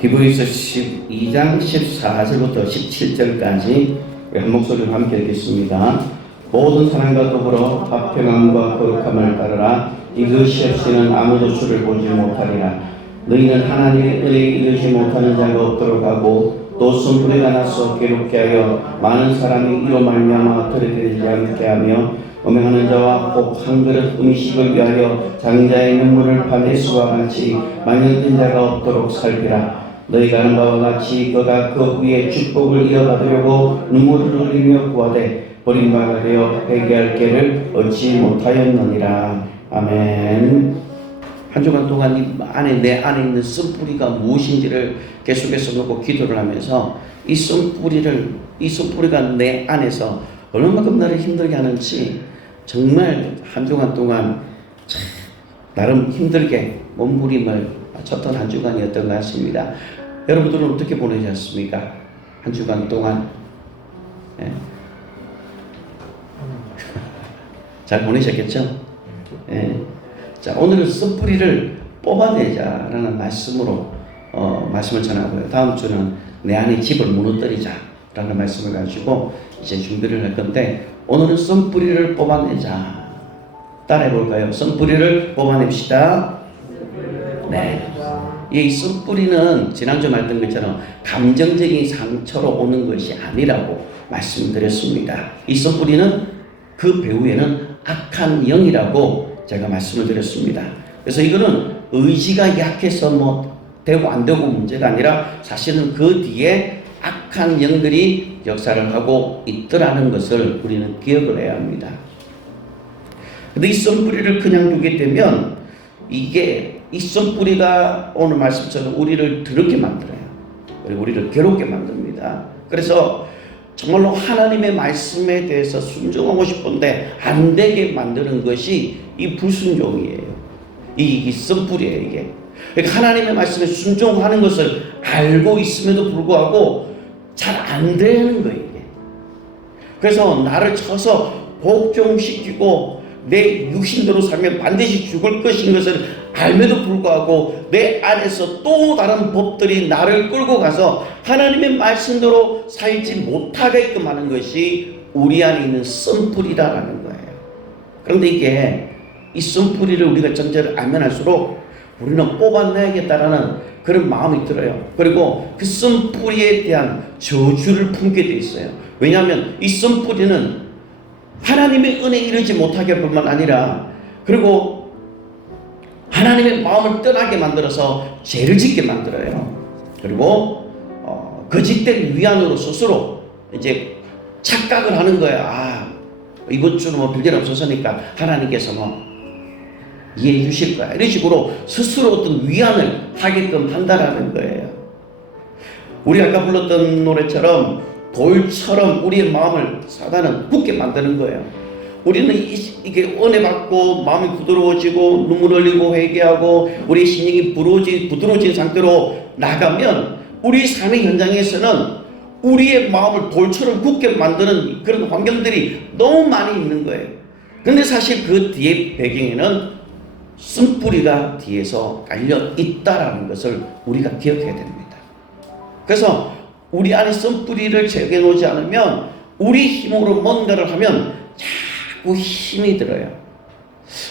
히브리서 12장 14절부터 17절까지 한 목소리로 함께 읽겠습니다. 모든 사람과 더불어 화평함과 거룩함을 따르라. 이것이 없이는 아무도 주를 보지 못하리라. 너희는 하나님의 은혜에 이르지 못하는 자가 없도록 하고 또 선불이가 나서 괴롭게 하여 많은 사람이 이로 말미암아 들어들지 않게 하며 음행하는 자와 꼭 한 그릇 음식을 위하여 장자의 눈물을 파내수와 같이 만연된 자가 없도록 살피라. 너희가 아는 바와 같이 그가 그 위에 축복을 이어받으려고 눈물을 흘리며 구하되 버림받아 되어 회개할 길을 얻지 못하였느니라. 아멘. 한 주간 동안 내 안에 있는 쓴뿌리가 무엇인지를 계속해서 놓고 기도를 하면서 이 쓴뿌리가 내 안에서 얼마만큼 나를 힘들게 하는지 정말 한 주간 동안 나름 힘들게 몸부림을 쳤던 한 주간이었던 것 같습니다. 여러분들은 어떻게 보내셨습니까? 한 주간 동안 예? 잘 보내셨겠죠? 예. 자, 오늘은 쓴뿌리를 뽑아내자라는 말씀으로 말씀을 전하고요. 다음 주는 내 안에 집을 무너뜨리자라는 말씀을 가지고 이제 준비를 할 건데, 오늘은 쓴뿌리를 뽑아내자. 따라해 볼까요? 쓴뿌리를 뽑아냅시다. 네. 이 쓴뿌리는 지난주 말했던 것처럼 감정적인 상처로 오는 것이 아니라고 말씀드렸습니다. 이 쓴뿌리는 그 배후에는 악한 영이라고 제가 말씀을 드렸습니다. 그래서 이거는 의지가 약해서 되고 안 되고 문제가 아니라 사실은 그 뒤에 악한 영들이 역사를 하고 있더라는 것을 우리는 기억을 해야 합니다. 근데 이 쓴뿌리를 그냥 두게 되면 이 쓴뿌리가 오늘 말씀처럼 우리를 더럽게 만들어요. 그리고 우리를 괴롭게 만듭니다. 그래서 정말로 하나님의 말씀에 대해서 순종하고 싶은데 안 되게 만드는 것이 이 불순종이에요. 이 쓴뿌리예요, 이게. 그러니까 하나님의 말씀에 순종하는 것을 알고 있음에도 불구하고 잘 안 되는 거예요, 이게. 그래서 나를 쳐서 복종시키고 내 육신대로 살면 반드시 죽을 것인 것을 알면도 불구하고 내 안에서 또 다른 법들이 나를 끌고 가서 하나님의 말씀대로 살지 못하게끔 하는 것이 우리 안에 있는 쓴뿌리라는 거예요. 그런데 이 쓴뿌리를 우리가 전제를 알면 할수록 우리는 뽑아내야겠다라는 그런 마음이 들어요. 그리고 그 쓴뿌리에 대한 저주를 품게 돼 있어요. 왜냐하면 이 쓴뿌리는 하나님의 은혜에 이르지 못하게 할 뿐만 아니라, 그리고 하나님의 마음을 떠나게 만들어서 죄를 짓게 만들어요. 그리고 거짓된 위안으로 스스로 이제 착각을 하는 거야. 이번 주는 별일 없었으니까 하나님께서 이해해 주실 거야. 이런 식으로 스스로 어떤 위안을 하게끔 한다라는 거예요. 우리 아까 불렀던 노래처럼 돌처럼 우리의 마음을 사단은 굳게 만드는 거예요. 우리는 이게 은혜 받고 마음이 부드러워지고 눈물 흘리고 회개하고 우리의 심령이 부드러워진 상태로 나가면 우리 삶의 현장에서는 우리의 마음을 돌처럼 굳게 만드는 그런 환경들이 너무 많이 있는 거예요. 그런데 사실 그 뒤에 배경에는 쓴뿌리가 뒤에서 깔려 있다라는 것을 우리가 기억해야 됩니다. 그래서 우리 안에 쓴뿌리를 제거해놓지 않으면 우리 힘으로 뭔가를 하면 자꾸 힘이 들어요.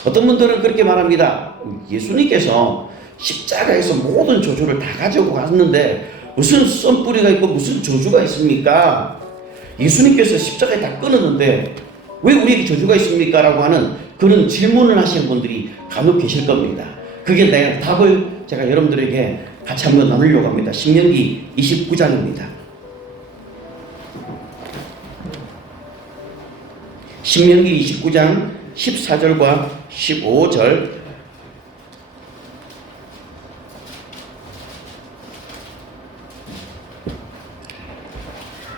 어떤 분들은 그렇게 말합니다. 예수님께서 십자가에서 모든 저주를 다 가지고 갔는데 무슨 쓴뿌리가 있고 무슨 저주가 있습니까? 예수님께서 십자가에 다 끊었는데 왜 우리에게 저주가 있습니까? 라고 하는 그런 질문을 하시는 분들이 간혹 계실 겁니다. 그게 내 답을 제가 여러분들에게 같이 한번 나누려고 합니다. 신명기 29장입니다. 신명기 29장 14절과 15절.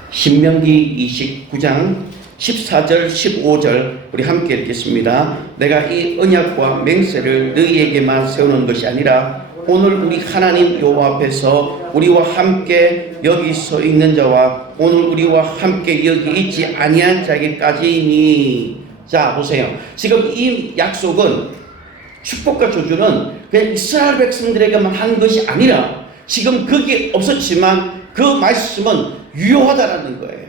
신명기 29장 14절 15절 우리 함께 읽겠습니다. 내가 이 언약과 맹세를 너희에게만 세우는 것이 아니라 오늘 우리 하나님 여호와 앞에서 우리와 함께 여기 서 있는 자와 오늘 우리와 함께 여기 있지 아니한 자에게까지니. 자, 보세요. 지금 이 약속은 축복과 저주는 그냥 이스라엘 백성들에게만 한 것이 아니라 지금 그게 없었지만 그 말씀은 유효하다라는 거예요.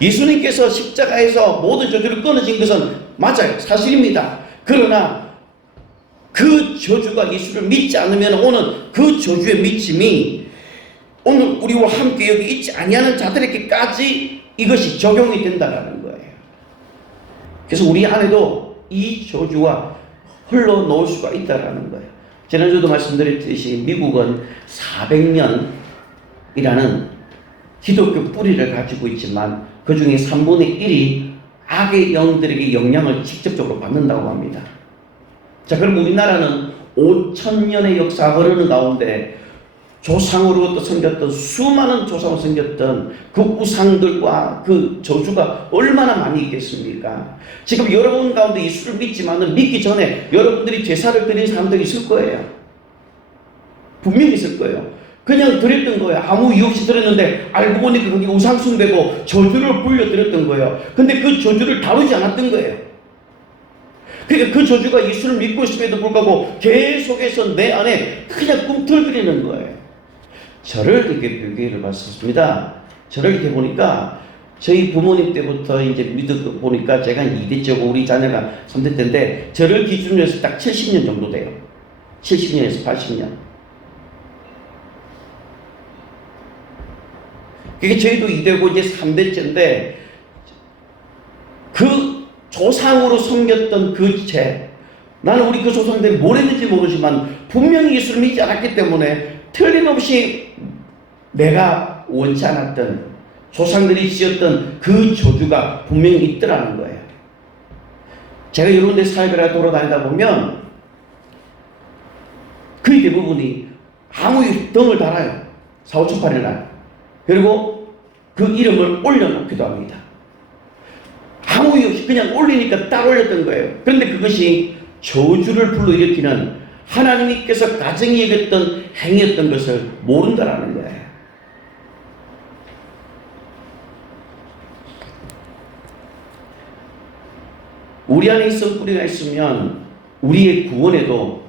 예수님께서 십자가에서 모든 저주를 끊어진 것은 맞아요. 사실입니다. 그러나 그 저주가 예수를 믿지 않으면 오는 그 저주의 믿음이 오늘 우리와 함께 여기 있지 아니하는 자들에게까지 이것이 적용이 된다는 거예요. 그래서 우리 안에도 이 저주가 흘러놓을 수가 있다는 거예요. 지난주도 말씀드렸듯이 미국은 400년이라는 기독교 뿌리를 가지고 있지만 그 중에 3분의 1이 악의 영들에게 영향을 직접적으로 받는다고 합니다. 자, 그럼 우리나라는 5,000년의 역사가 흐르는 가운데 조상으로부터 생겼던 수많은 조상으로 생겼던 그 우상들과 그 저주가 얼마나 많이 있겠습니까? 지금 여러분 가운데 예수를 믿지만은 믿기 전에 여러분들이 제사를 드린 사람들이 있을 거예요. 분명히 있을 거예요. 그냥 드렸던 거예요. 아무 이유 없이 드렸는데 알고 보니까 그게 우상숭배고 저주를 불려드렸던 거예요. 근데 그 저주를 다루지 않았던 거예요. 그러니까 그 저주가 예수를 믿고 있음에도 불구하고 계속해서 내 안에 그냥 꿈틀거리는 거예요. 저를 이렇게 비교를 봤었습니다. 저를 이렇게 보니까 저희 부모님 때부터 이제 믿어 보니까 제가 2대째고 우리 자녀가 3대 때인데 저를 기준으로 해서 딱 70년 정도 돼요. 70년에서 80년. 그게 저희도 2대고 이제 3대째인데 그 조상으로 섬겼던 그 죄, 나는 우리 그 조상들이 뭘 했는지 모르지만 분명히 예수를 믿지 않았기 때문에 틀림없이 내가 원치 않았던 조상들이 지었던 그 저주가 분명히 있더라는 거예요. 제가 이런 데 사회를 돌아다니다 보면 거의 대부분이 아무 덩을 달아요. 4, 5, 7, 8일 날. 그리고 그 이름을 올려놓기도 합니다. 아무 이유 없이 그냥 올리니까 딱 올렸던 거예요. 그런데 그것이 저주를 불러일으키는 하나님께서 가정이 여겼던 행위였던 것을 모른다라는 거예요. 우리 안에 있어 뿌리가 있으면 우리의 구원에도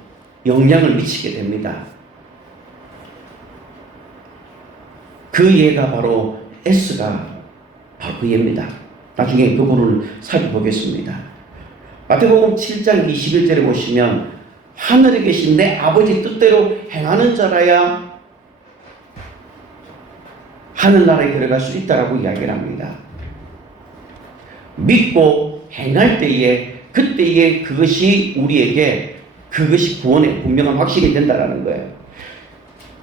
영향을 미치게 됩니다. 그 예가 바로 S가 바로 그 예입니다. 나중에 그 부분을 살펴보겠습니다. 마태복음 7장 21절에 보시면 하늘에 계신 내 아버지 뜻대로 행하는 자라야 하늘나라에 들어갈 수 있다라고 이야기를 합니다. 믿고 행할 때에 그때에 그것이 우리에게 그것이 구원의 분명한 확신이 된다라는 거예요.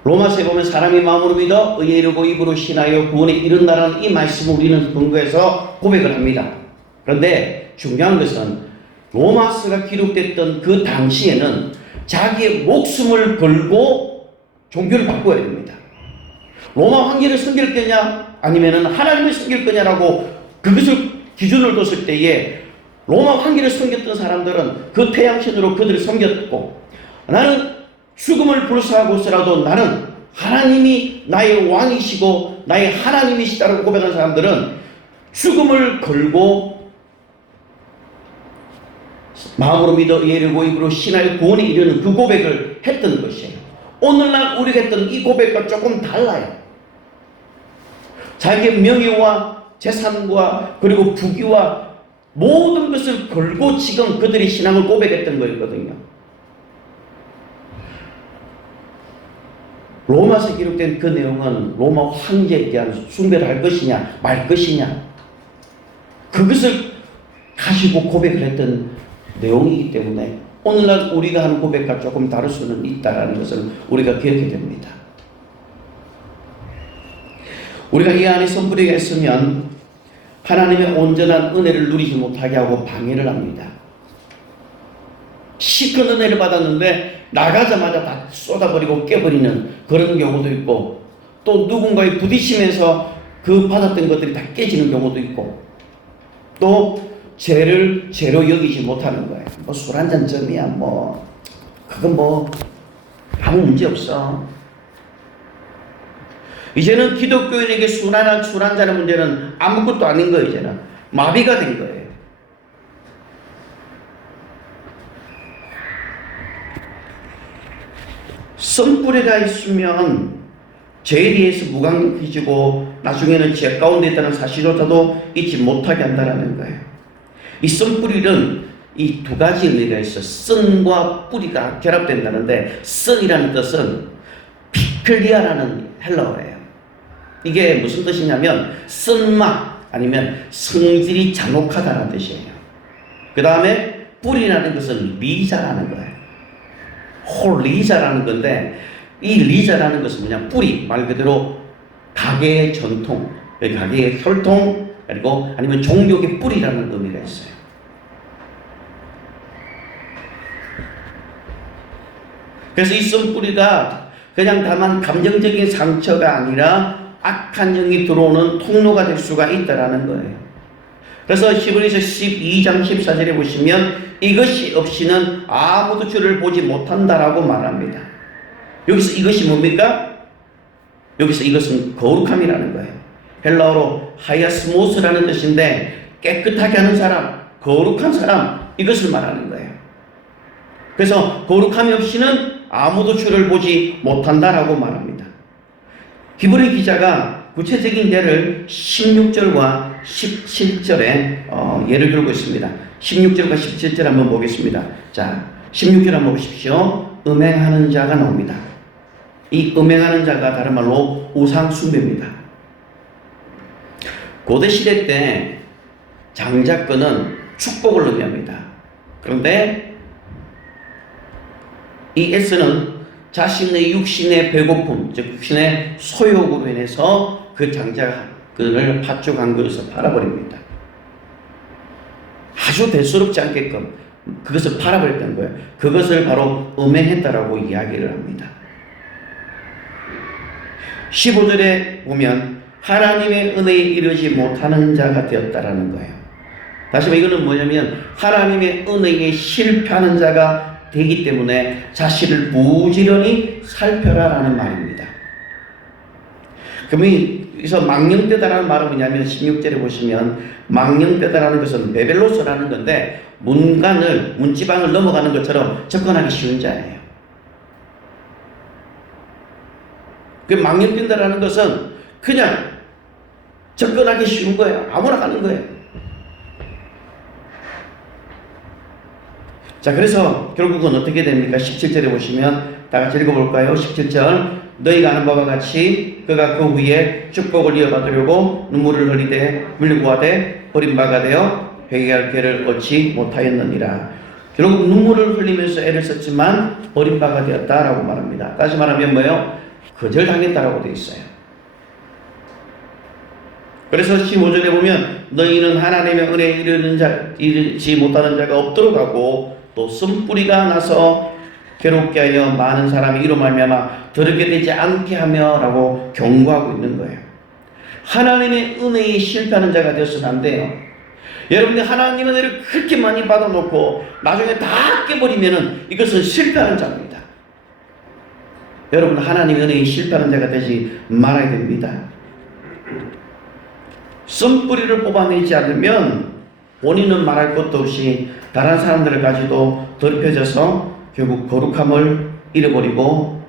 로마서에 보면 사람이 마음으로 믿어 의에 이르고 입으로 신하여 구원에 이른다라는 이 말씀을 우리는 근거해서 고백을 합니다. 그런데 중요한 것은 로마서가 기록됐던 그 당시에는 자기의 목숨을 걸고 종교를 바꿔야 됩니다. 로마 황제를 섬길 거냐 아니면 하나님을 섬길 거냐라고 그것을 기준을 뒀을 때에 로마 황제를 섬겼던 사람들은 그 태양신으로 그들을 섬겼고, 나는 죽음을 불사하고서라도 나는 하나님이 나의 왕이시고 나의 하나님이시다라고 고백한 사람들은 죽음을 걸고 마음으로 믿어 이르고 입으로 신하여 구원에 이르는 그 고백을 했던 것이에요. 오늘날 우리가 했던 이 고백과 조금 달라요. 자기의 명예와 재산과 그리고 부귀와 모든 것을 걸고 지금 그들이 신앙을 고백했던 거였거든요. 로마서에 기록된 그 내용은 로마 황제에 대한 숭배를 할 것이냐 말 것이냐 그것을 가지고 고백을 했던 내용이기 때문에 오늘날 우리가 하는 고백과 조금 다를 수는 있다는 것을 우리가 기억해야 됩니다. 우리가 이 안에 선불이가 있으면 하나님의 온전한 은혜를 누리지 못하게 하고 방해를 합니다. 시큰 은혜를 받았는데 나가자마자 다 쏟아버리고 깨버리는 그런 경우도 있고, 또 누군가에 부딪히면서 그 받았던 것들이 다 깨지는 경우도 있고, 또 죄를 죄로 여기지 못하는 거예요. 뭐 술 한 잔쯤이야 뭐 그건 뭐 아무 문제 없어. 이제는 기독교인에게 술 한 잔의 문제는 아무것도 아닌 거예요. 이제는 마비가 된 거예요. 쓴뿌리가 있으면 죄에 대해서 무감각해지고 나중에는 죄 가운데 있다는 사실조차도 잊지 못하게 한다는 거예요. 이 쓴뿌리는 이 두 가지 의미가 있어. 쓴과 뿌리가 결합된다는데, 쓴이라는 뜻은 피클리아라는 헬라어예요. 이게 무슨 뜻이냐면 쓴맛 아니면 성질이 잔혹하다는 뜻이에요. 그 다음에 뿌리라는 것은 리자라는 거예요. 홀리자라는 건데, 이 리자라는 것은 뭐냐, 뿌리 말 그대로 가게의 전통, 가게의 혈통, 그리고 아니면 종교의 뿌리라는 의미가 있어요. 그래서 이 쓴뿌리가 그냥 다만 감정적인 상처가 아니라 악한 영이 들어오는 통로가 될 수가 있다라는 거예요. 그래서 히브리서 12장 14절에 보시면 이것이 없이는 아무도 주를 보지 못한다라고 말합니다. 여기서 이것이 뭡니까? 여기서 이것은 거룩함이라는 거예요. 헬라어로 하야스모스라는 뜻인데, 깨끗하게 하는 사람, 거룩한 사람, 이것을 말하는 거예요. 그래서 거룩함이 없이는 아무도 주를 보지 못한다라고 말합니다. 히브리 기자가 구체적인 예를 16절과 17절에 예를 들고 있습니다. 16절과 17절 한번 보겠습니다. 자, 16절 한번 보십시오. 음행하는 자가 나옵니다. 이 음행하는 자가 다른 말로 우상 숭배입니다. 고대 시대 때 장자권은 축복을 의미합니다. 그런데 이 S는 자신의 육신의 배고픔, 즉 육신의 소욕으로 인해서 그 장자권을 팥죽한 것을 팔아버립니다. 아주 대수롭지 않게끔 그것을 팔아버렸던 거예요. 그것을 바로 음행했다라고 이야기를 합니다. 15절에 보면 하나님의 은혜에 이르지 못하는 자가 되었다라는 거예요. 다시 말해 이거는 뭐냐면 하나님의 은혜에 실패하는 자가 되기 때문에 자신을 부지런히 살펴라라는 말입니다. 그러면 여기서 망령되다라는 말은 뭐냐면 16절에 보시면 망령되다라는 것은 베벨로스라는 건데 문지방을 넘어가는 것처럼 접근하기 쉬운 자예요. 그 망령된다라는 것은 그냥 접근하기 쉬운 거예요. 아무나 가는 거예요. 자, 그래서 결국은 어떻게 됩니까? 17절에 보시면 다 같이 읽어볼까요? 17절 너희가 아는 바와 같이 그가 그 후에 축복을 이어받으려고 눈물을 흘리되 물구하되 버림바가 되어 회개할 기회를 얻지 못하였느니라. 결국 눈물을 흘리면서 애를 썼지만 버림바가 되었다라고 말합니다. 다시 말하면 뭐예요? 거절당했다라고 되어 있어요. 그래서 15절에 보면 너희는 하나님의 은혜에 이르지 못하는 자가 없도록 하고 또 쓴뿌리가 나서 괴롭게 하여 많은 사람이 이로 말미암아 더럽게 되지 않게 하며 라고 경고하고 있는 거예요. 하나님의 은혜에 실패하는 자가 되어서는 안 돼요. 여러분들 하나님의 은혜를 그렇게 많이 받아놓고 나중에 다 깨버리면은 이것은 실패하는 자입니다. 여러분 하나님의 은혜에 실패하는 자가 되지 말아야 됩니다. 쓴뿌리를 뽑아내지 않으면 본인은 말할 것도 없이 다른 사람들을 가지고 더럽혀져서 결국 거룩함을 잃어버리고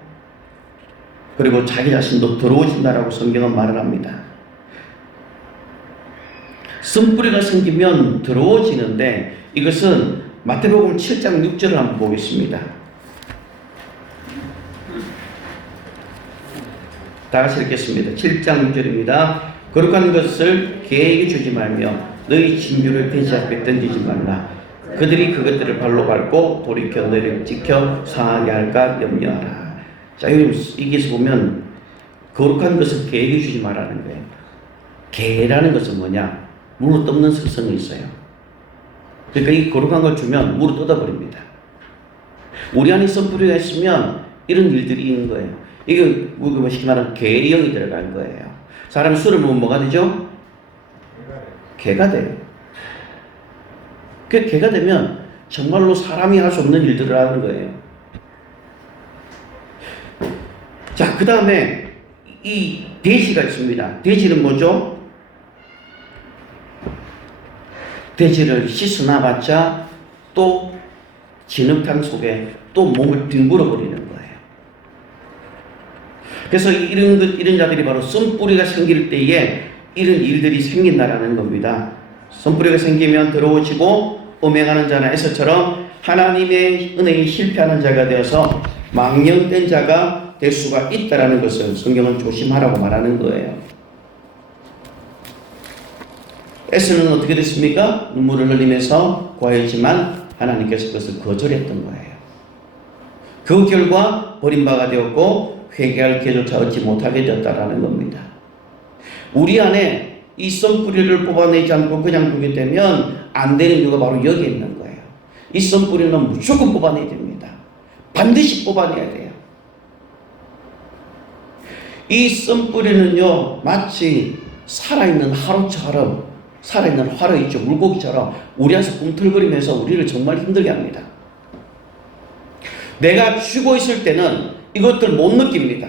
그리고 자기 자신도 더러워진다라고 성경은 말을 합니다. 쓴뿌리가 생기면 더러워지는데 이것은 마태복음 7장 6절을 한번 보겠습니다. 다 같이 읽겠습니다. 7장 6절입니다. 거룩한 것을 개에게 주지 말며 너희 진주를 돼지 앞에 던지지 말라. 그들이 그것들을 발로 밟고 돌이켜 너희를 지켜 상하게 할까 염려하라. 자, 여기서 보면 거룩한 것을 개에게 주지 말라는 거예요. 개라는 것은 뭐냐? 물을 뜯는 습성이 있어요. 그러니까 이 거룩한 걸 주면 물을 뜯어버립니다. 우리 안에 쓴뿌리가 있으면 이런 일들이 있는 거예요. 이게 쉽게 말하면 개령이 들어간 거예요. 사람이 술을 먹으면 뭐가 되죠? 개가 돼요. 그 개가 되면 정말로 사람이 할 수 없는 일들을 하는 거예요. 자, 그 다음에 이 돼지가 있습니다. 돼지는 뭐죠? 돼지를 씻어놔봤자 또 진흙탕 속에 또 몸을 뒹굴어 버리는 거예요. 그래서 이런 자들이 바로 쓴뿌리가 생길 때에 이런 일들이 생긴다라는 겁니다. 쓴뿌리가 생기면 더러워지고 음행하는 자나 에서처럼 하나님의 은혜에 실패하는 자가 되어서 망령된 자가 될 수가 있다라는 것을 성경은 조심하라고 말하는 거예요. 에서는 어떻게 됐습니까? 눈물을 흘리면서 구하였지만 하나님께서 그것을 거절했던 거예요. 그 결과 버림받아 되었고 회개할 기회조차 얻지 못하게 되었다라는 겁니다. 우리 안에 이 썬뿌리를 뽑아내지 않고 그냥 두게 되면 안 되는 이유가 바로 여기에 있는 거예요. 이 썬뿌리는 무조건 뽑아내야 됩니다. 반드시 뽑아내야 돼요. 이 썬뿌리는요, 마치 살아있는 하루처럼, 살아있는 화로 있죠, 물고기처럼 우리 안에서 꿈틀거리면서 우리를 정말 힘들게 합니다. 내가 쉬고 있을 때는 이것들 못 느낍니다.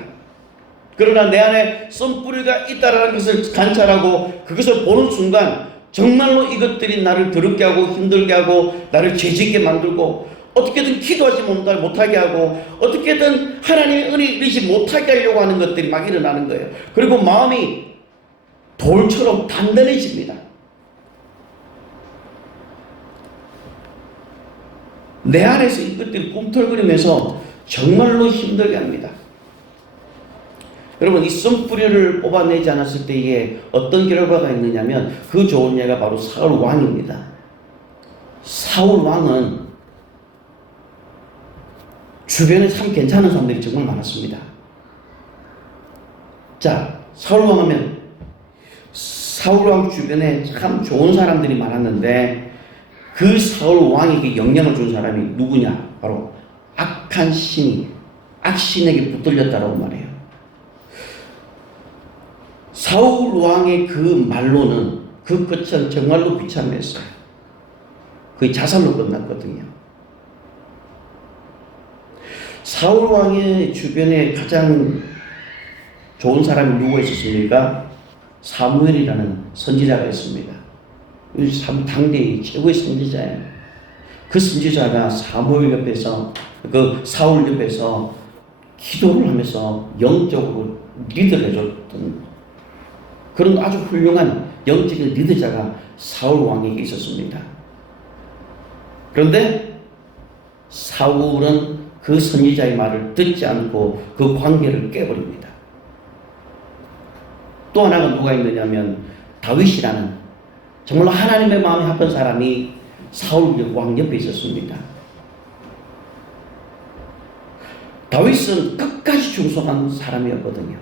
그러나 내 안에 썬뿌리가 있다는 것을 관찰하고 그것을 보는 순간 정말로 이것들이 나를 더럽게 하고 힘들게 하고 나를 죄짓게 만들고 어떻게든 기도하지 못하게 하고 어떻게든 하나님의 은혜를 누리지 못하게 하려고 하는 것들이 막 일어나는 거예요. 그리고 마음이 돌처럼 단단해집니다. 내 안에서 이것들이 꿈틀거리면서 정말로 힘들게 합니다. 여러분, 이 썬뿌리를 뽑아내지 않았을 때에 어떤 결과가 있느냐면 그 좋은 예가 바로 사울 왕입니다. 사울 왕은 주변에 참 괜찮은 사람들이 정말 많았습니다. 자, 사울 왕 하면 사울 왕 주변에 참 좋은 사람들이 많았는데 그 사울 왕에게 영향을 준 사람이 누구냐? 바로 악한 신이 악신에게 붙들렸다라고 말해요. 사울 왕의 그 말로는 그 끝은 정말로 비참했어요. 거의 자살로 끝났거든요. 사울 왕의 주변에 가장 좋은 사람이 누구 있었습니까? 사무엘이라는 선지자가 있습니다. 당대의 최고의 선지자예요. 그 선지자가 사무엘 옆에서, 그 사울 옆에서 기도를 하면서 영적으로 리드를 해줬던 그런 아주 훌륭한 영적인 리더자가 사울 왕에게 있었습니다. 그런데 사울은 그 선지자의 말을 듣지 않고 그 관계를 깨버립니다. 또 하나가 누가 있느냐면 다윗이라는 정말로 하나님의 마음에 합한 사람이 사울 왕 옆에 있었습니다. 다윗은 끝까지 충성한 사람이었거든요.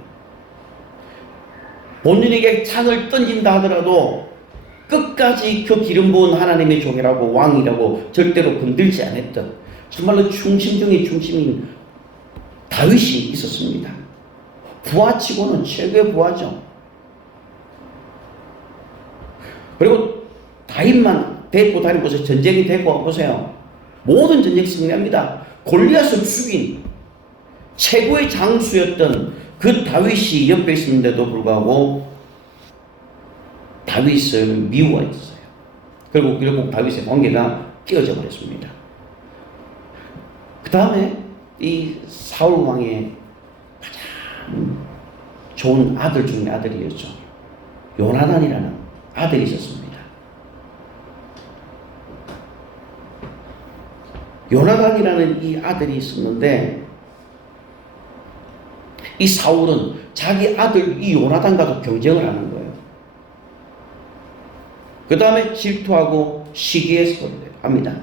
본인에게 창을 던진다 하더라도 끝까지 그 기름 부은 하나님의 종이라고 왕이라고 절대로 건들지 않았던 정말로 충심 중에 충심인 다윗이 있었습니다. 부하치고는 최고의 부하죠. 그리고 다윗만 데리고 다니고서 전쟁에 데리고 와보세요. 모든 전쟁 승리합니다. 골리앗을 죽인 최고의 장수였던 그 다윗이 옆에 있었는데도 불구하고 다윗을 미워했어요. 그리고 결국 다윗의 관계가 깨어져 버렸습니다. 그 다음에 이 사울 왕의 가장 좋은 아들 중에 아들이었죠. 요나단이라는 아들이 있었습니다. 요나단이라는 이 아들이 있었는데 이 사울은 자기 아들 이 요나단과도 경쟁을 하는 거예요. 그 다음에 질투하고 시기해서 합니다.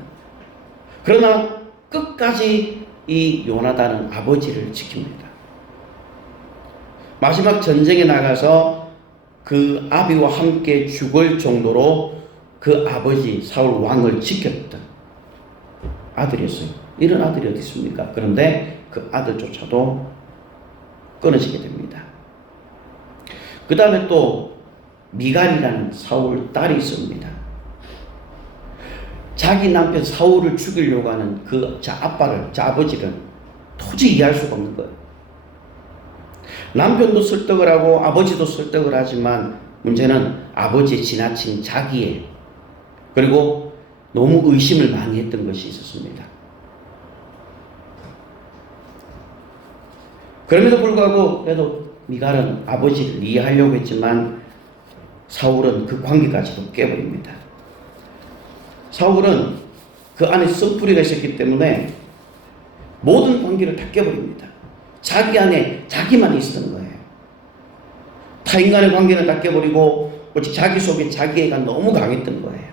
그러나 끝까지 이 요나단은 아버지를 지킵니다. 마지막 전쟁에 나가서 그 아비와 함께 죽을 정도로 그 아버지 사울 왕을 지켰던 아들이었어요. 이런 아들이 어디 있습니까? 그런데 그 아들조차도 끊어지게 됩니다. 그 다음에 또 미갈이라는 사울 딸이 있습니다. 자기 남편 사울을 죽이려고 하는 그 아버지를 도저히 이해할 수가 없는 거예요. 남편도 설득을 하고 아버지도 설득을 하지만 문제는 아버지의 지나친 자기애 그리고 너무 의심을 많이 했던 것이 있었습니다. 그럼에도 불구하고 그래도 미갈은 아버지를 이해하려고 했지만 사울은 그 관계까지도 깨버립니다. 사울은 그 안에 썩뿌리가 있었기 때문에 모든 관계를 다 깨버립니다. 자기 안에 자기만 있었던 거예요. 타인간의 관계는 다 깨버리고 오직 자기 속에 자기애가 너무 강했던 거예요.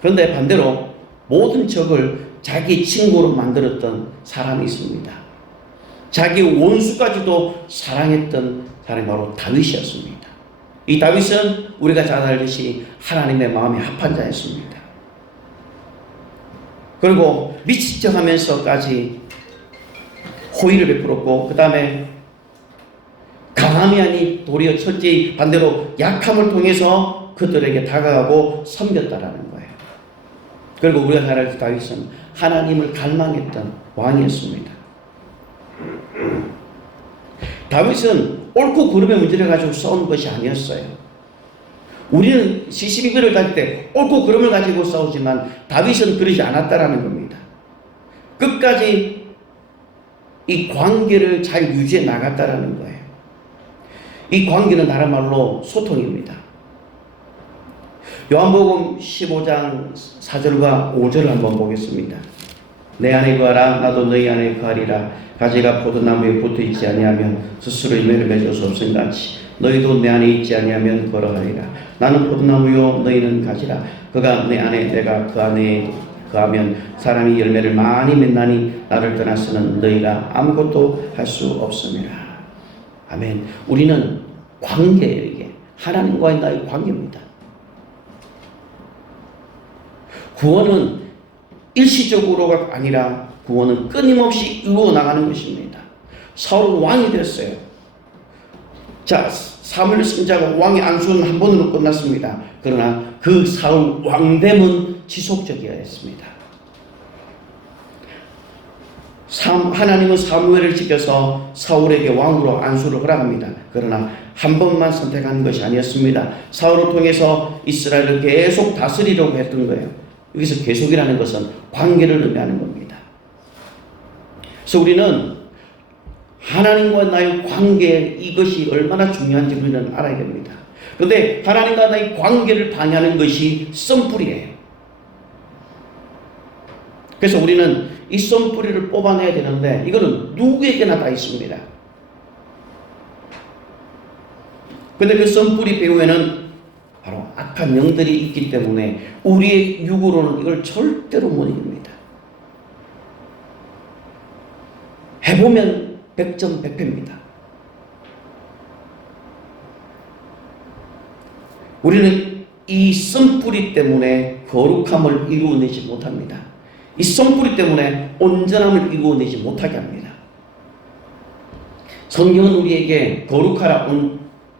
그런데 반대로 모든 적을 자기 친구로 만들었던 사람이 있습니다. 자기 원수까지도 사랑했던 사람이 바로 다윗이었습니다. 이 다윗은 우리가 잘 알듯이 하나님의 마음에 합한 자였습니다. 그리고 미친 척 하면서까지 호의를 베풀었고, 그 다음에 강함이 아닌 도리어 철저히 반대로 약함을 통해서 그들에게 다가가고 섬겼다라는 거예요. 그리고 우리가 잘 알듯이 다윗은 하나님을 갈망했던 왕이었습니다. 다윗은 옳고 그름의 문제를 가지고 싸우는 것이 아니었어요. 우리는 시시비비를 다닐 때 옳고 그름을 가지고 싸우지만 다윗은 그러지 않았다라는 겁니다. 끝까지 이 관계를 잘 유지해 나갔다라는 거예요. 이 관계는 다른 말로 소통입니다. 요한복음 15장 4절과 5절을 한번 보겠습니다. 내 안에 거하라 나도 너희 안에 거하리라. 가지가 포도나무에 붙어있지 아니하면 스스로 열매를 맺을 수 없음 같이 너희도 내 안에 있지 아니하면 걸어가리라. 나는 포도나무요 너희는 가지라. 그가 내 안에 내가 그 안에 거하면 사람이 열매를 많이 맺나니 나를 떠나서는 너희가 아무것도 할 수 없음이라. 아멘. 우리는 관계예요. 이게 하나님과의 나의 관계입니다. 구원은 일시적으로가 아니라 구원은 끊임없이 이루어 나가는 것입니다. 사울은 왕이 됐어요. 자, 사무엘 선지자가 왕의 안수는 한 번으로 끝났습니다. 그러나 그 사울 왕됨은 지속적이어야 했습니다. 하나님은 사무엘을 지켜서 사울에게 왕으로 안수를 허락합니다. 그러나 한 번만 선택하는 것이 아니었습니다. 사울을 통해서 이스라엘을 계속 다스리려고 했던 거예요. 여기서 계속이라는 것은 관계를 의미하는 겁니다. 그래서 우리는 하나님과 나의 관계, 이것이 얼마나 중요한지 우리는 알아야 됩니다. 그런데 하나님과 나의 관계를 방해하는 것이 썸뿌리예요. 그래서 우리는 이 썸뿌리를 뽑아내야 되는데 이거는 누구에게나 다 있습니다. 근데 그 썸뿌리 배후에는 바로 악한 영들이 있기 때문에 우리의 육으로는 이걸 절대로 못 이깁니다. 해보면 100점 100패입니다. 우리는 이 썸뿌리 때문에 거룩함을 이루어내지 못합니다. 이 썸뿌리 때문에 온전함을 이루어내지 못하게 합니다. 성경은 우리에게 거룩하라,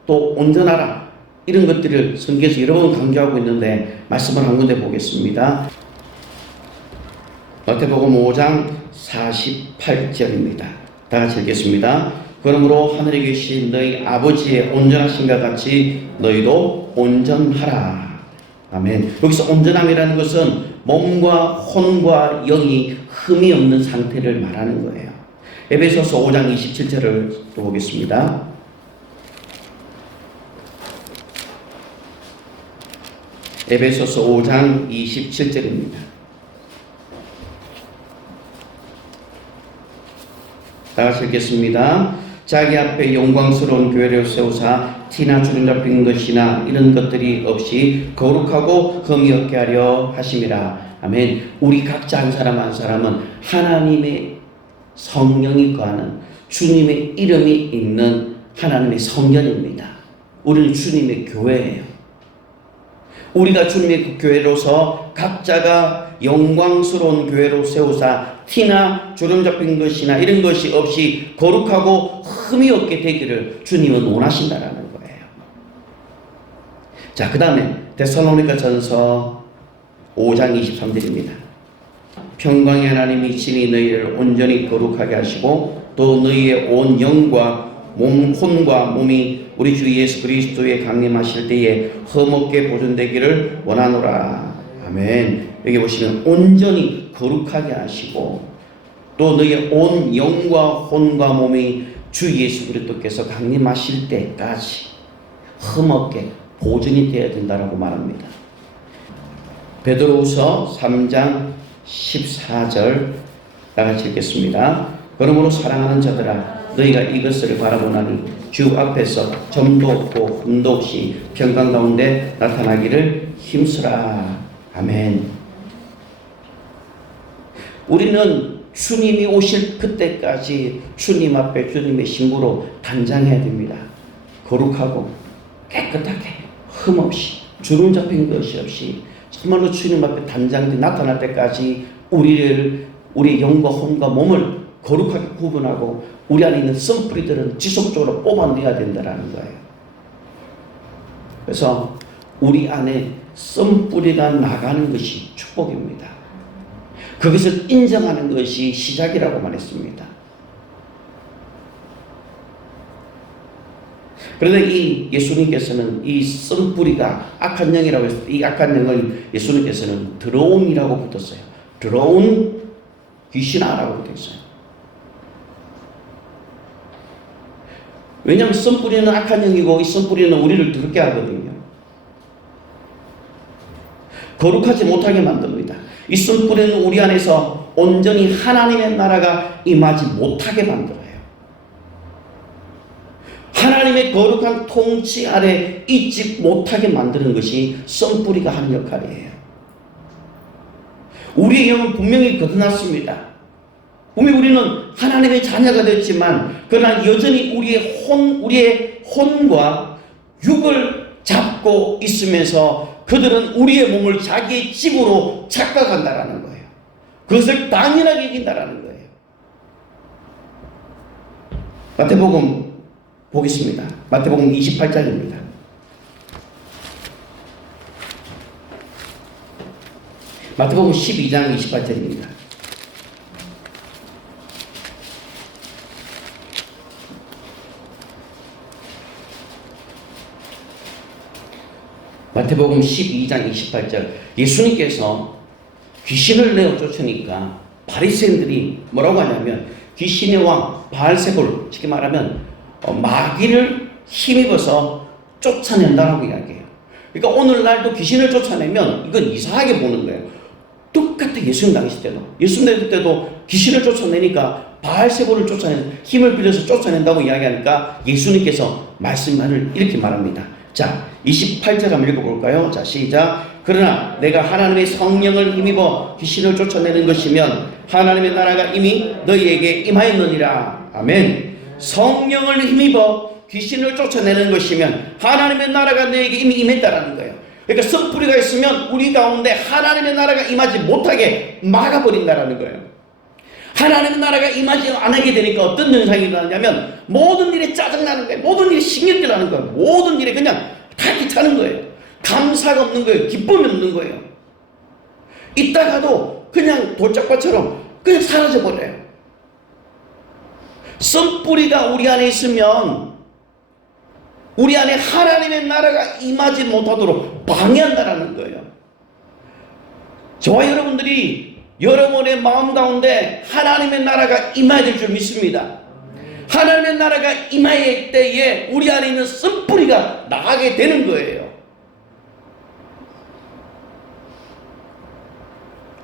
또 온전하라 이런 것들을 성경에서 여러 번 강조하고 있는데 말씀을 한 군데 보겠습니다. 마태복음 5장 48절입니다. 다 같이 읽겠습니다. 그러므로 하늘에 계신 너희 아버지의 온전하심과 같이 너희도 온전하라. 아멘. 여기서 온전함이라는 것은 몸과 혼과 영이 흠이 없는 상태를 말하는 거예요. 에베소서 5장 27절을 또 보겠습니다. 에베소서 5장 27절입니다. 다 같이 읽겠습니다. 자기 앞에 영광스러운 교회를 세우사 티나 주름 잡힌 것이나 이런 것들이 없이 거룩하고 흠이 없게 하려 하심이라. 아멘. 우리 각자 한 사람 한 사람은 하나님의 성령이 거하는 주님의 이름이 있는 하나님의 성전입니다. 우리는 주님의 교회예요. 우리가 주님의 교회로서 각자가 영광스러운 교회로 세우사 티나 주름 잡힌 것이나 이런 것이 없이 거룩하고 흠이 없게 되기를 주님은 원하신다라는 거예요. 자, 그 다음에 데살로니가 전서 5장 23절입니다. 평강의 하나님이 친히 너희를 온전히 거룩하게 하시고 또 너희의 온 영과 혼과 몸이 우리 주 예수 그리스도의 강림하실 때에 흠없게 보존되기를 원하노라. 아멘. 여기 보시면 온전히 거룩하게 하시고 또 너희의 온 영과 혼과 몸이 주 예수 그리스도께서 강림하실 때까지 흠없게 보존이 되어야 된다라고 말합니다. 베드로후서 3장 14절 나같이 읽겠습니다. 그러므로 사랑하는 자들아 너희가 이것을 바라보나니 주 앞에서 점도 없고 흠도 없이 평강 가운데 나타나기를 힘쓰라. 아멘. 우리는 주님이 오실 그때까지 주님 앞에 주님의 신부로 단장해야 됩니다. 거룩하고 깨끗하게 흠없이 주름 잡힌 것이 없이 정말로 주님 앞에 단장돼 나타날 때까지 우리 영과 혼과 몸을 거룩하게 구분하고 우리 안에 있는 썬뿌리들은 지속적으로 뽑아내야 된다는 거예요. 그래서 우리 안에 썬뿌리가 나가는 것이 축복입니다. 그것을 인정하는 것이 시작이라고 말했습니다. 그런데 이 예수님께서는 이 썬뿌리가 악한 영이라고 했을 때 이 악한 영을 예수님께서는 드러운이라고 붙었어요. 드러운 귀신아라고 붙었어요. 왜냐하면 썬뿌리는 악한 영이고 이 썬뿌리는 우리를 더럽게 하거든요. 거룩하지 못하게 만듭니다. 이 썬뿌리는 우리 안에서 온전히 하나님의 나라가 임하지 못하게 만들어요. 하나님의 거룩한 통치 아래 있지 못하게 만드는 것이 썬뿌리가 하는 역할이에요. 우리의 영은 분명히 거듭났습니다. 분명히 우리는 하나님의 자녀가 됐지만 그러나 여전히 우리의 혼과 육을 잡고 있으면서 그들은 우리의 몸을 자기의 집으로 착각한다라는 거예요. 그것을 당연하게 여긴다라는 거예요. 마태복음 보겠습니다. 마태복음 28장입니다. 마태복음 12장 28절입니다. 마태복음 12장 28절 예수님께서 귀신을 내어 쫓으니까 바리새인들이 뭐라고 하냐면 귀신의 왕 바알세불 쉽게 말하면 마귀를 힘입어서 쫓아낸다라고 이야기해요. 그러니까 오늘날도 귀신을 쫓아내면 이건 이상하게 보는 거예요. 똑같아. 예수님 당시 때도 예수님 때도 귀신을 쫓아내니까 바알세불을 쫓아내는 힘을 빌려서 쫓아낸다고 이야기하니까 예수님께서 말씀을 이렇게 말합니다. 자 28절 한번 읽어볼까요? 자 시작. 그러나 내가 하나님의 성령을 힘입어 귀신을 쫓아내는 것이면 하나님의 나라가 이미 너희에게 임하였느니라. 아멘. 성령을 힘입어 귀신을 쫓아내는 것이면 하나님의 나라가 너희에게 이미 임했다라는 거예요. 그러니까 썬뿌리가 있으면 우리 가운데 하나님의 나라가 임하지 못하게 막아버린다라는 거예요. 하나님의 나라가 임하지 않게 되니까 어떤 현상이 일어나냐면 모든 일에 짜증나는 거예요. 모든 일에 신경질 나는 거예요. 모든 일에 그냥 다 귀찮은 거예요. 감사가 없는 거예요. 기쁨이 없는 거예요. 있다가도 그냥 돌짝밭처럼 그냥 사라져버려요. 썬뿌리가 우리 안에 있으면 우리 안에 하나님의 나라가 임하지 못하도록 방해한다라는 거예요. 저와 여러분들이 여러분의 마음 가운데 하나님의 나라가 임해야 될 줄 믿습니다. 하나님의 나라가 임할 때에 우리 안에 있는 썬뿌리가 나가게 되는 거예요.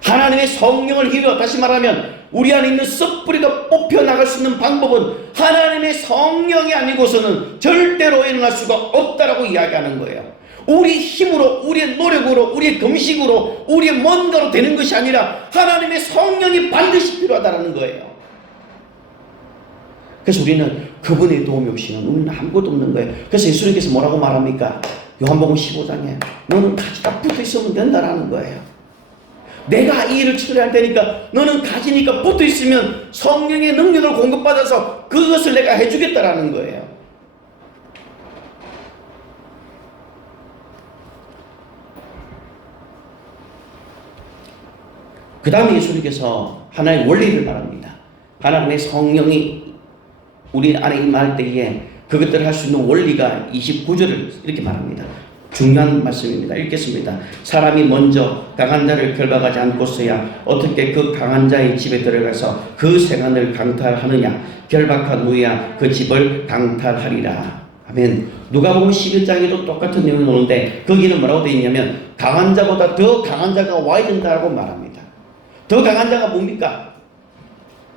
하나님의 성령을 힘입어 다시 말하면 우리 안에 있는 썬뿌리가 뽑혀나갈 수 있는 방법은 하나님의 성령이 아니고서는 절대로 일어날 수가 없다라고 이야기하는 거예요. 우리 힘으로, 우리의 노력으로, 우리의 금식으로, 우리의 뭔가로 되는 것이 아니라 하나님의 성령이 반드시 필요하다는 거예요. 그래서 우리는 그분의 도움이 없이는 우리는 아무것도 없는 거예요. 그래서 예수님께서 뭐라고 말합니까? 요한복음 15장에 너는 가지가 붙어 있으면 된다라는 거예요. 내가 이 일을 처리할 테니까 너는 가지니까 붙어 있으면 성령의 능력을 공급받아서 그것을 내가 해주겠다라는 거예요. 그 다음에 예수님께서 하나의 원리를 말합니다. 하나님의 성령이 우리 안에 임할 때에 그것들을 할 수 있는 원리가 29절을 이렇게 말합니다. 중요한 말씀입니다. 읽겠습니다. 사람이 먼저 강한 자를 결박하지 않고서야 어떻게 그 강한 자의 집에 들어가서 그 생안을 강탈하느냐. 결박한 후에야 그 집을 강탈하리라. 아멘. 누가복음 11장에도 똑같은 내용이 나오는데 거기는 뭐라고 되어 있냐면 강한 자보다 더 강한 자가 와야 된다고 말합니다. 더 강한 자가 뭡니까?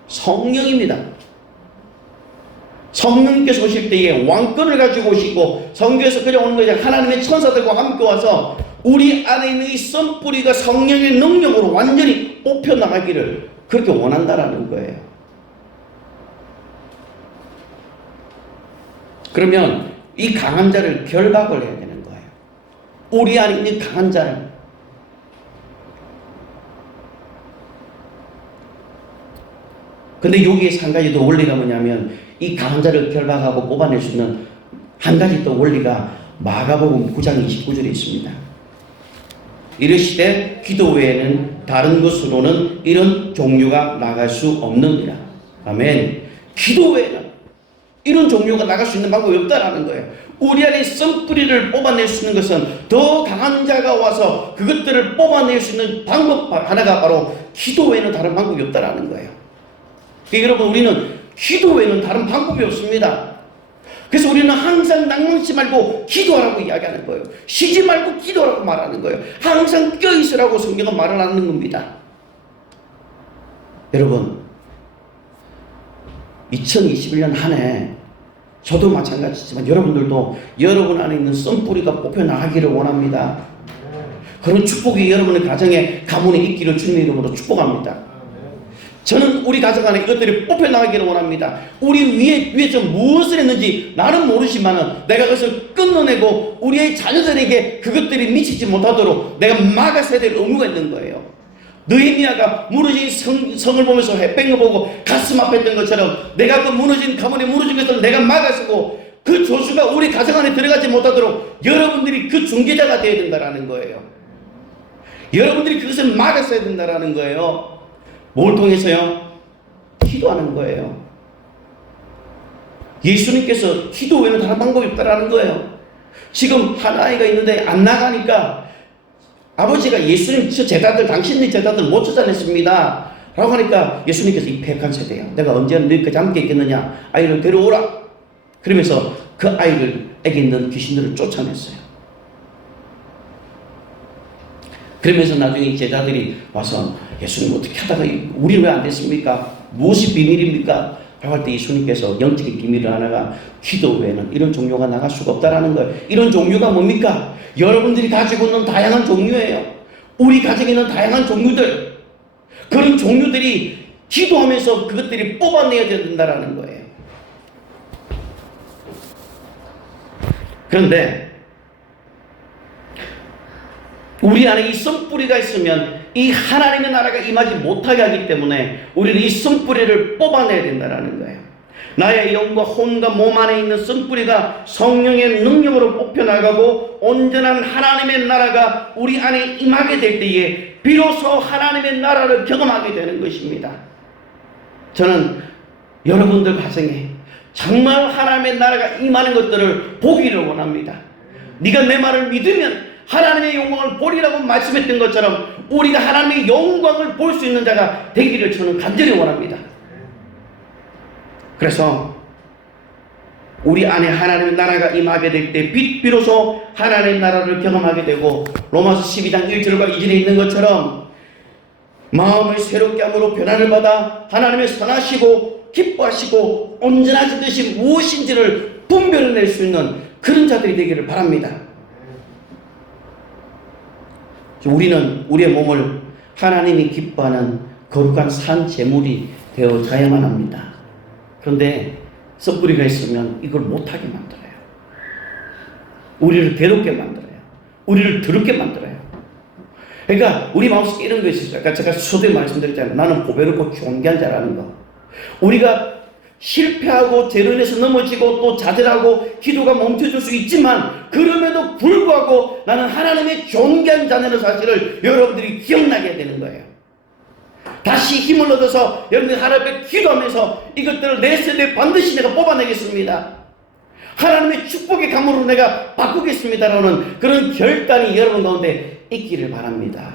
성령입니다. 성령님께서 오실 때에 왕권을 가지고 오시고 성교에서 그려오는 것이 하나님의 천사들과 함께 와서 우리 안에 있는 이 썬뿌리가 성령의 능력으로 완전히 뽑혀나가기를 그렇게 원한다라는 거예요. 그러면 이 강한 자를 결박을 해야 되는 거예요. 우리 안에 있는 강한 자를. 근데 여기에서 한 가지 더 원리가 뭐냐면 이 강한 자를 결박하고 뽑아낼 수 있는 한 가지 또 원리가 마가복음 9장 29절에 있습니다. 이르시되 기도 외에는 다른 것으로는 이런 종류가 나갈 수 없느니라. 아멘. 기도 외에는 이런 종류가 나갈 수 있는 방법이 없다라는 거예요. 우리 안에 썬뿌리를 뽑아낼 수 있는 것은 더 강한 자가 와서 그것들을 뽑아낼 수 있는 방법 하나가 바로 기도 외에는 다른 방법이 없다라는 거예요. 그러니까 여러분 우리는 기도 외에는 다른 방법이 없습니다. 그래서 우리는 항상 낭만치 말고 기도하라고 이야기하는 거예요. 쉬지 말고 기도하라고 말하는 거예요. 항상 껴있으라고 성경은 말을 하는 겁니다. 여러분 2021년 한 해 저도 마찬가지지만 여러분들도 여러분 안에 있는 썬뿌리가 뽑혀나가기를 원합니다. 그런 축복이 여러분의 가정에 가문에 있기를 주님의 이름으로 축복합니다. 저는 우리 가정 안에 이것들이 뽑혀나가기를 원합니다. 우리 위에 좀 무엇을 했는지 나는 모르지만은 내가 그것을 끊어내고 우리의 자녀들에게 그것들이 미치지 못하도록 내가 막아서야 될 의무가 있는 거예요. 느헤미야가 무너진 성을 보면서 햇볕을 보고 가슴 아팠던 것처럼 내가 그 무너진 가문에 무너진 것을 내가 막아서고 그 조수가 우리 가정 안에 들어가지 못하도록 여러분들이 그 중개자가 되어야 된다는 거예요. 여러분들이 그것을 막았어야 된다는 거예요. 뭘 통해서요? 기도하는 거예요. 예수님께서 기도 외에는 다른 방법이 없다라는 거예요. 지금 한 아이가 있는데 안 나가니까 아버지가 예수님 저 제자들 당신의 제자들 못 찾아냈습니다 라고 하니까 예수님께서 이 폐역한 세대야 내가 언제 너희까지 함께 있겠느냐 아이를 데려오라 그러면서 그 아이들에게 있는 귀신들을 쫓아냈어요. 그러면서 나중에 제자들이 와서 예수님 어떻게 하다가 우리는 왜 안 됐습니까? 무엇이 비밀입니까? 라고 할 때 예수님께서 영적인 비밀을 하나가 기도 외에는 이런 종류가 나갈 수가 없다라는 거예요. 이런 종류가 뭡니까? 여러분들이 가지고 있는 다양한 종류예요. 우리 가정에 있는 다양한 종류들 그런 종류들이 기도하면서 그것들이 뽑아내야 된다라는 거예요. 그런데 우리 안에 이 썬뿌리가 있으면 이 하나님의 나라가 임하지 못하게 하기 때문에 우리는 이 썬뿌리를 뽑아내야 된다는 거예요. 나의 영과 혼과 몸 안에 있는 썬뿌리가 성령의 능력으로 뽑혀나가고 온전한 하나님의 나라가 우리 안에 임하게 될 때에 비로소 하나님의 나라를 경험하게 되는 것입니다. 저는 여러분들 가정에 정말 하나님의 나라가 임하는 것들을 보기를 원합니다. 네가 내 말을 믿으면 하나님의 영광을 보리라고 말씀했던 것처럼 우리가 하나님의 영광을 볼 수 있는 자가 되기를 저는 간절히 원합니다. 그래서 우리 안에 하나님의 나라가 임하게 될 때 비로소 하나님의 나라를 경험하게 되고 로마서 12장 1절과 2절에 있는 것처럼 마음을 새롭게 함으로 변화를 받아 하나님의 선하시고 기뻐하시고 온전하신 뜻이 무엇인지를 분별해낼 수 있는 그런 자들이 되기를 바랍니다. 우리는 우리의 몸을 하나님이 기뻐하는 거룩한 산 제물이 되어져야만 합니다. 그런데 썬뿌리가 있으면 이걸 못하게 만들어요. 우리를 괴롭게 만들어요. 우리를 더럽게 만들어요. 그러니까 우리 마음속에 이런 거 있어요. 아까 제가 초대에 말씀드렸잖아요. 나는 보배롭고 존귀한 자라는 거. 우리가 실패하고 죄로 인해서 넘어지고 또 좌절하고 기도가 멈춰질 수 있지만 그럼에도 불구하고 나는 하나님의 존귀한 자라는 사실을 여러분들이 기억나게 되는 거예요. 다시 힘을 얻어서 여러분들이 하나님 앞에 기도하면서 이것들을 내 세대에 반드시 내가 뽑아내겠습니다. 하나님의 축복의 가문으로 내가 바꾸겠습니다라는 그런 결단이 여러분 가운데 있기를 바랍니다.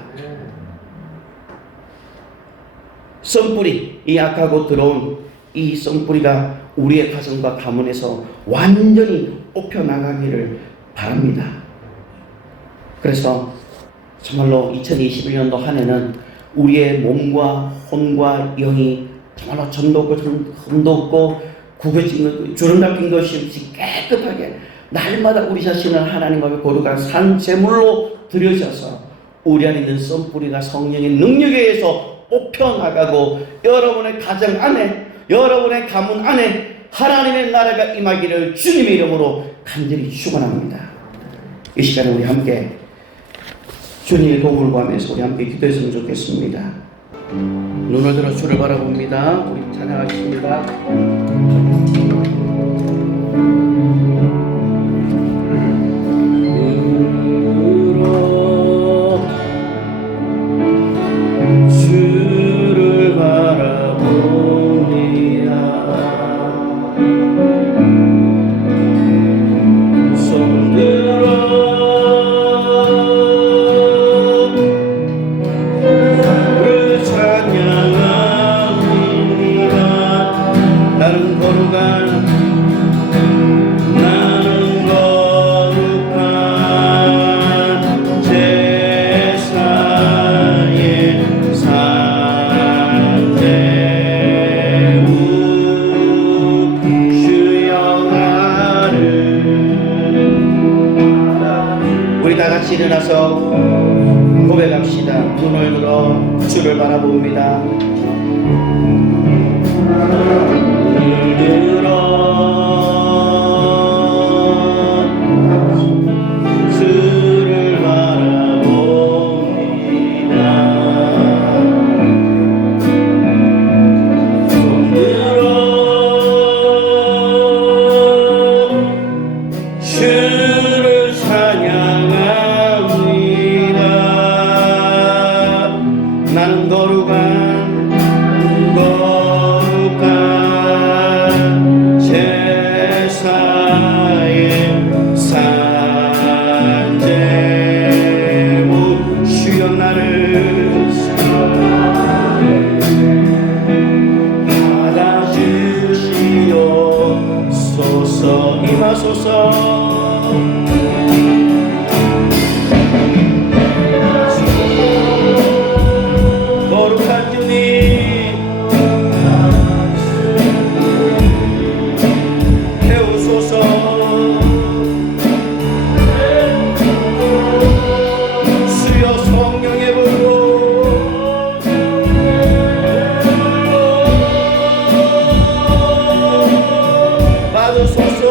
썬뿌리, 이 악하고 더러운 이 썬뿌리가 우리의 가정과 가문에서 완전히 뽑혀나가기를 바랍니다. 그래서 정말로 2021년도 한 해는 우리의 몸과 혼과 영이 정말로 점도 없고 흠도 없고 구겨진 주름 잡힌 것이 없이 깨끗하게 날마다 우리 자신을 하나님과 거룩한 산 제물로 드려져서 우리 안에 있는 썬뿌리가 성령의 능력에 의해서 뽑혀나가고 여러분의 가정 안에, 여러분의 가문 안에 하나님의 나라가 임하기를 주님의 이름으로 간절히 축원합니다. 이 시간에 우리 함께 주님의 도움을 구하면서 우리 함께 기도했으면 좋겠습니다. 눈을 들어 주를 바라봅니다. 우리 찬양하겠습니다. 주를 바라봅니다. 손들어 주를 찬양합니다. 나는 거룩한 일어나서 고백합시다. 눈을 들어 주를 바라봅니다. 눈을 들어 주를 바라봅니다. 손 들어 주를 찬양하 나는 거룩한 제사의 산제물 주여 나를 받아주시옵소서. 임하소서. 거룩한 주님 태우소서. 수여 성령의 불로 받으소서.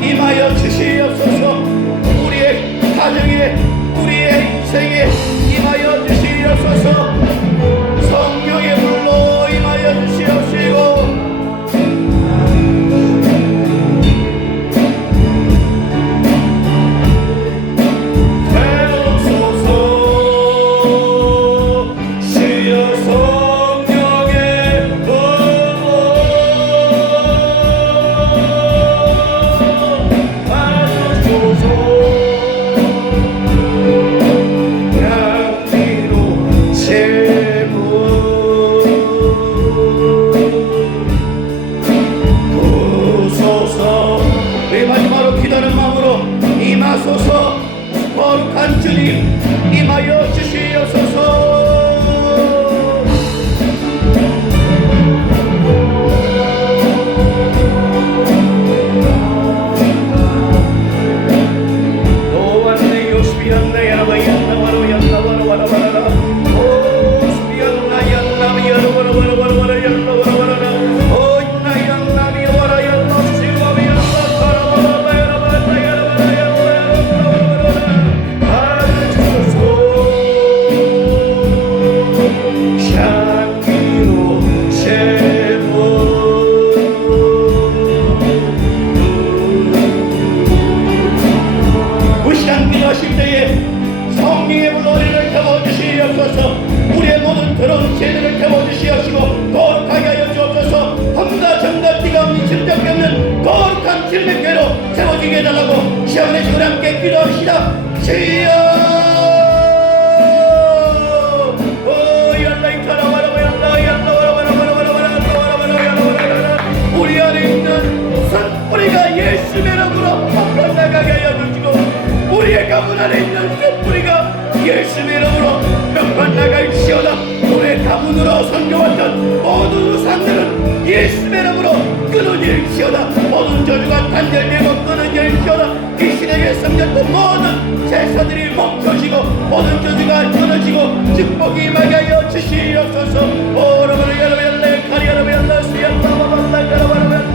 임하여 주시옵소서. 우리의 가정에 우리의 인생에 임하여 주시옵소서. 성령의 불로 임하여 주시옵시고 Yeah. 세워지게 해달라고 시험의 주를 함께 기도합시다. 주여 우리 안에 있는 산뿌리가 예수의 이름으로 뻗어나가게 하여 주시고 우리의 가문 안에 있는 산뿌리가 예수의 이름으로 뻗어나갈지어다. 우리의 가문으로 섬겨왔던 모든 우상들은 예수의 이름으로 끊어질지어다. 모든 저주가 단절되고 끊어질지어다. 이 시대에 섬겼던 모든 제사들이 멈춰지고 모든 저주가 끊어지고 축복이 임하게 하여 주시옵소서. 오라바라 야라바라 카리야라바 야라 수야라바라 야라바라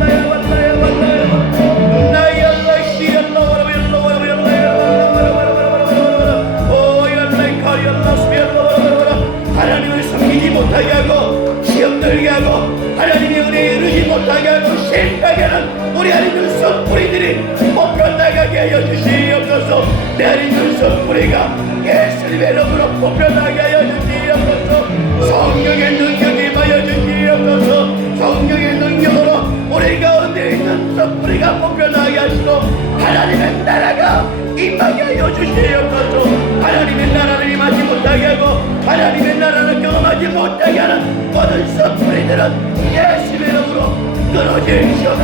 하나님을 섬기지 못하게 하고 시험 들게 하고 하나님의 은혜에 이르지 못하게 하고 실패하게 하는 우리 안에 있는 썩뿌리들이 뽑혀나가게 하여 주시옵소서. 내 안에 있는 썩뿌리가 예수님의 이름으로 뽑혀나가게 하여 주시옵소서. 성령의 능력이 임하여 주시옵소서. 성령의 능력으로 우리 가운데 있는 썩뿌리가 뽑혀나가게 하시고 하나님의 나라가 임하게 하여 주시옵소서. 하나님의 나라를 임하지 못하게 하고 하나님의 나라를 경험하지 못하게 하는 모든 썩뿌리들은 예수의 이름으로 끊어질지어다.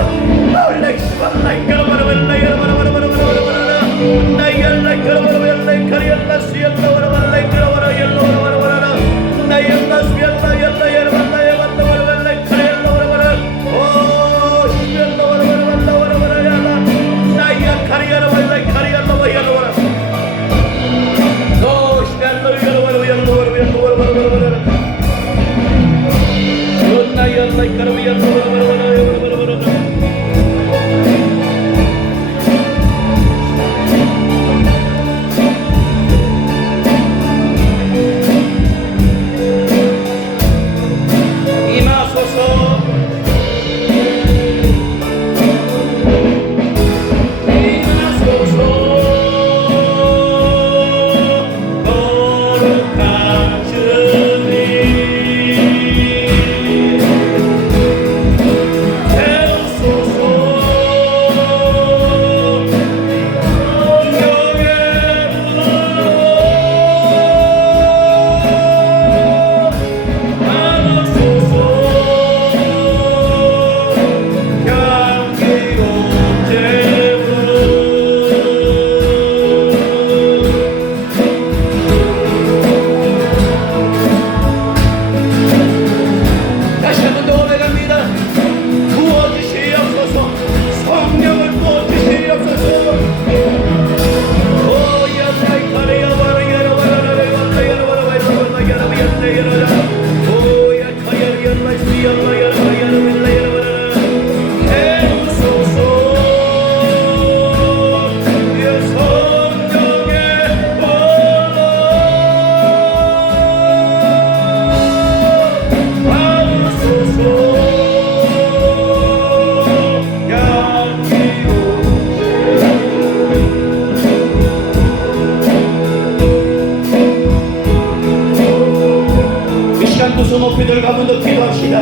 높이들 가문도 기도합시다.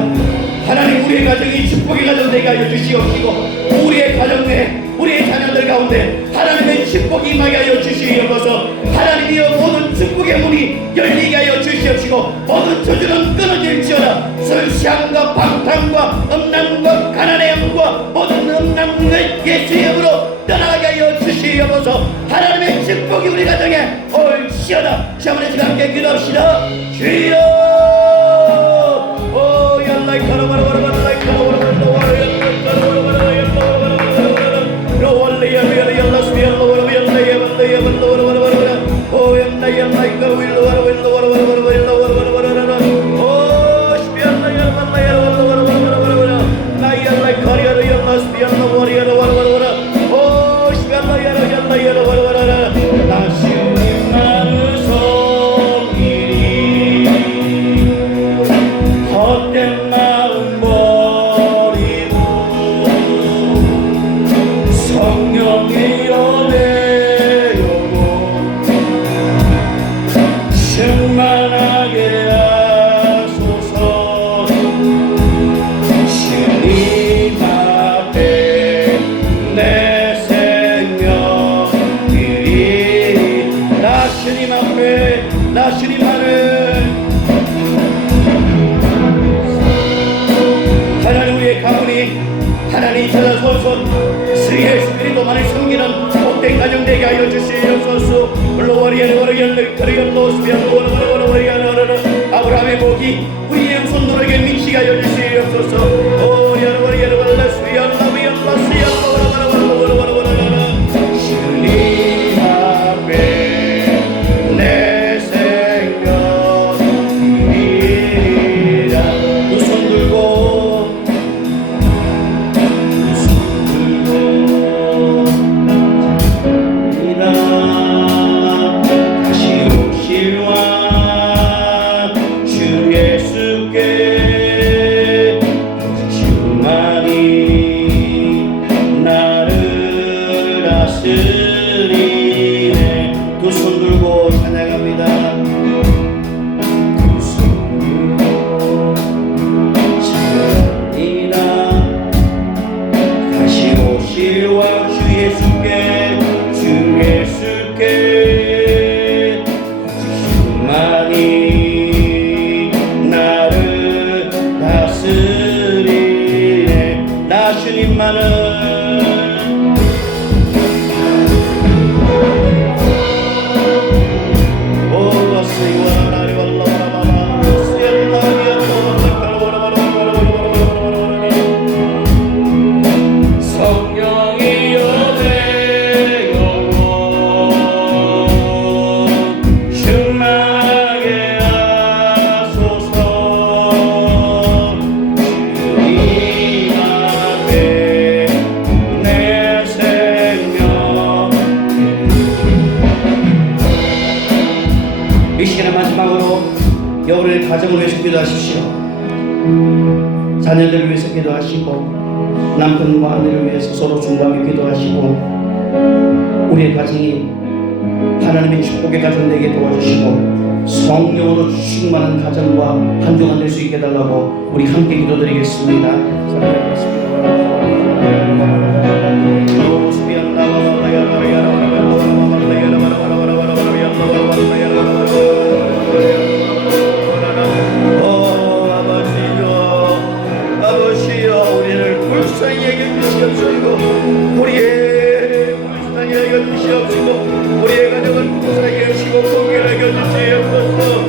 하나님 우리의 가정이 축복의 가정 되게 하여 주시옵시고 우리의 가정 내 우리의 자녀들 가운데 하나님의 축복이 임하게 하여 주시옵소서. 하나님이여 모든 축복의 문이 열리게 하여 주시옵시고 모든 저주는 끊어질지어다. 설시함과 방탕과 음란과 가난의 영과 모든 음란을 예수의 이름으로 떠나게 하여 주시옵소서. 하나님의 축복이 우리 가정에 올지어다. 시험을 지금 함께 기도합시다. 주여 주님 앞에 나 주님만을 하나님 우리의 가문이 하나님 찾아서서 예수 그리스도만을 섬기는 복된 가정 되게 하여 주시옵소서. 아브라함의 복이 우리의 후손들에게 미치게 하여 주시옵소서. 주님 앞에 내 생명 드리라. 두 손 들고 다시 오실 왕 주 예수께 주만이 나를 다스리네. 두 손 들고 찬양합니다. 두 손 들고 찬양이나 다시 오실 왕 주 예수께 주만이 나를 다스리네. 나 주님만을 이 시간에 마지막으로 여러분의 가정을 위해서 기도하십시오. 자녀들을 위해서 기도하시고 남편과 아내를 위해서 서로 중보하며 기도하시고 우리의 가정이 하나님의 축복의 가정 되게 도와주시고 성령으로 충만한 가정과 한 주간 될 수 있게 해달라고 우리 함께 기도드리겠습니다. 사랑하겠습니다. 우리의 가정을 구원하게 하시고 공개하게 해주시옵소서.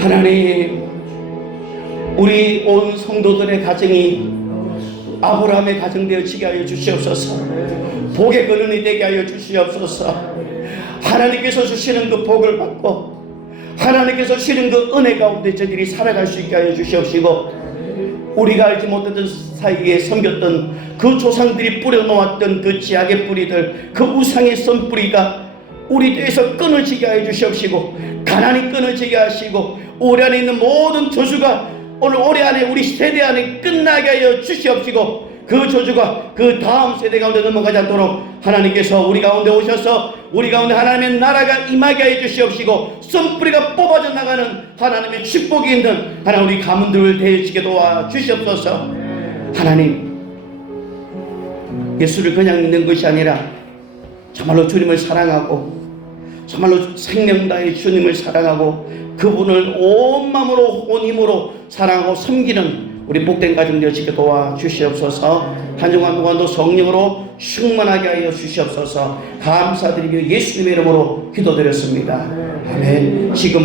하나님, 우리 온 성도들의 가정이 아브라함의 가정 되어지게 하여 주시옵소서. 복의 근원이 되게 하여 주시옵소서. 하나님께서 주시는 그 복을 받고 하나님께서 주시는 그 은혜 가운데 저들이 살아갈 수 있게 하여 주시옵시고 우리가 알지 못했던 사이에 섬겼던 그 조상들이 뿌려놓았던 그 지약의 뿌리들, 그 우상의 선뿌리가 우리 뒤에서 끊어지게 하여 주시옵시고 가난이 끊어지게 하시고 올해 안에 있는 모든 저주가 오늘 올해 안에 우리 세대 안에 끝나게 하여 주시옵시고 그 저주가 그 다음 세대 가운데 넘어가지 않도록 하나님께서 우리 가운데 오셔서 우리 가운데 하나님의 나라가 임하게 하여 주시옵시고 썬뿌리가 뽑아져 나가는 하나님의 축복이 있는 하나님 우리 가문들을 대해지게 도와주시옵소서. 하나님, 예수를 그냥 믿는 것이 아니라 정말로 주님을 사랑하고 정말로 생명 다해 주님을 사랑하고 그분을 온 마음으로 온 힘으로 사랑하고 섬기는 우리 복된 가정 되어지게 도와주시옵소서. 한 주간 동안도 성령으로 충만하게 하여 주시옵소서. 감사드리며 예수님의 이름으로 기도드렸습니다. 아멘. 지금